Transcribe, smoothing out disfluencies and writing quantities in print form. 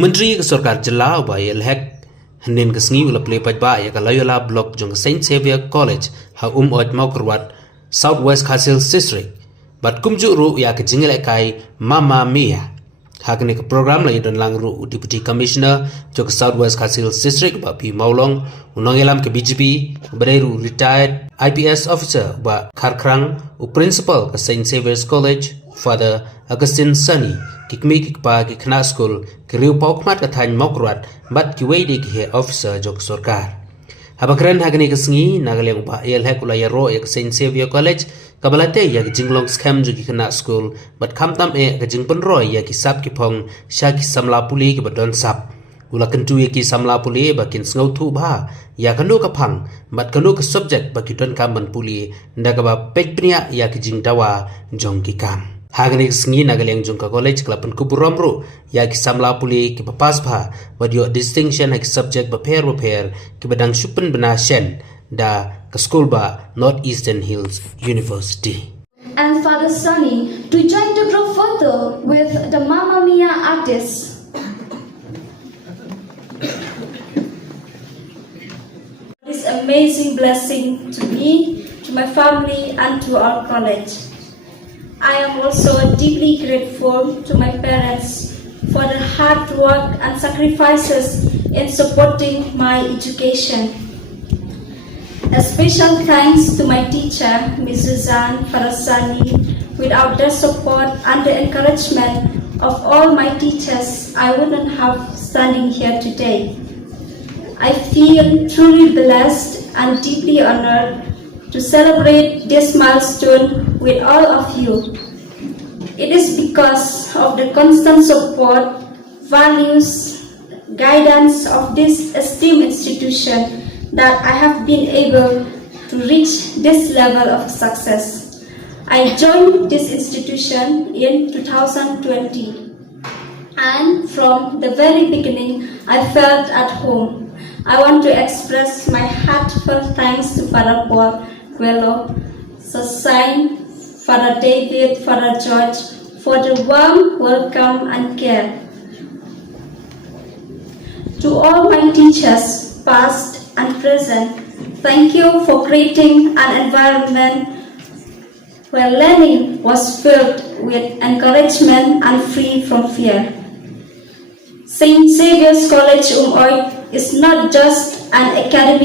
Menteri Kesorkar Jela ba yelhek hanin kesngi ula play pajba ya ka Loyola block jong Saint Xavier College ha Umoid Maukerwat Southwest Castle District bat kumju ru ya ke jingel kai Mama Mia hakne ke program la yidon lang ru Deputy Commissioner jong Southwest Castle District ba pi maulong unong elam ke BGP bereru retired IPS officer ba Kharkrang u principal ke Saint Xavier's College Father Augustine Sunny kikmi kikpa kikna school kriu paukmat kathan mokrat bat kiwedi ki officer jok sorkar habakran hagni kesngi nagaleng ba el hekula yaro ek Saint Xavier College kabalate ya jinglong scam jo kikna school bat khamtam e ka jingpon roy ya ki sap ki phong sha ki samla puli ki badon sap ula kentu ki samla puli ba kin snau thu ba ya kanu ka phang bat kanu ka subject ba ki don kam ban puli ndaga ba pekpnia ya ki jingtawa jong ki kam Hagani sengi nagaleng jungka college kelapan kuburamru ya ki samla puli ki papas bha wadio distinction hak subject ba pair ki badang shupen bena shen da ke school ba Northeastern Hills University. And Father Sunny to join the group photo with the Mamma Mia artist. This amazing blessing to me, to my family, and to our college. I am also deeply grateful to my parents for the hard work and sacrifices in supporting my education. A special thanks to my teacher, Ms. Suzanne Farasani. Without their support and the encouragement of all my teachers, I wouldn't have standing here today. I feel truly blessed and deeply honored to celebrate this milestone with all of you. It is because of the constant support, values, guidance of this esteemed institution that I have been able to reach this level of success. I joined this institution in 2020, and from the very beginning, I felt at home. I want to express my heartfelt thanks to Father Paul, Sasain, Father David, Father George, for the warm welcome and care. To all my teachers, past and present, thank you for creating an environment where learning was filled with encouragement and free from fear. Saint Xavier's College Umoid is not just an academic